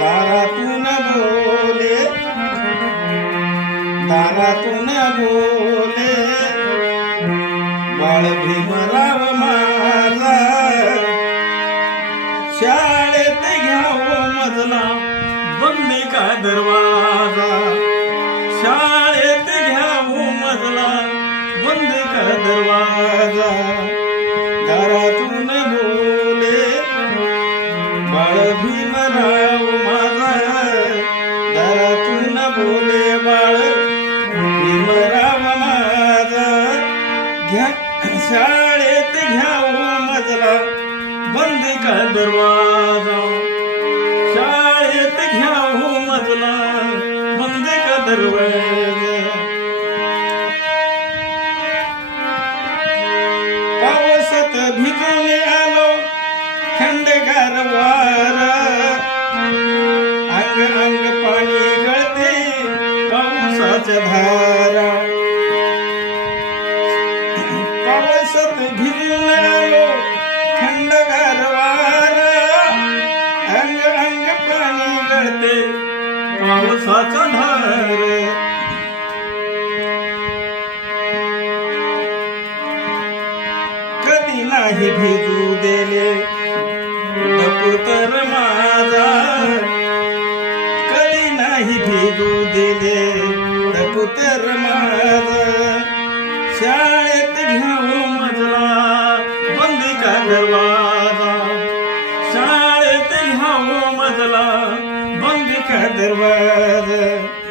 दारातून बोले दारातून बोले बाळ भीमराव माझा शाळेत घ्यावो मजला बंदी का दरवाजा? शाळेत घ्यावो मजला बंद का दरवाजा? दारातून बोले बाळ. भीमराव घ्या शाळेत घ्यावं मजला बंद का दरवाजा. शाळेत घ्यावं मजला बंद का दरवाजा. पावसात भिजले आलो थंडगार वारा पाच धारा पावसात भिजलो आलो थंडगार वारा। अंग अंग पाणी गळते पावसाचा धारा। कधी नाही भिजू दिले तर माझा। तर माझा शाळेत घेऊ मजला बंद का दरवाजा. शाळेत घेऊ मजला बंदी का दरवाजा.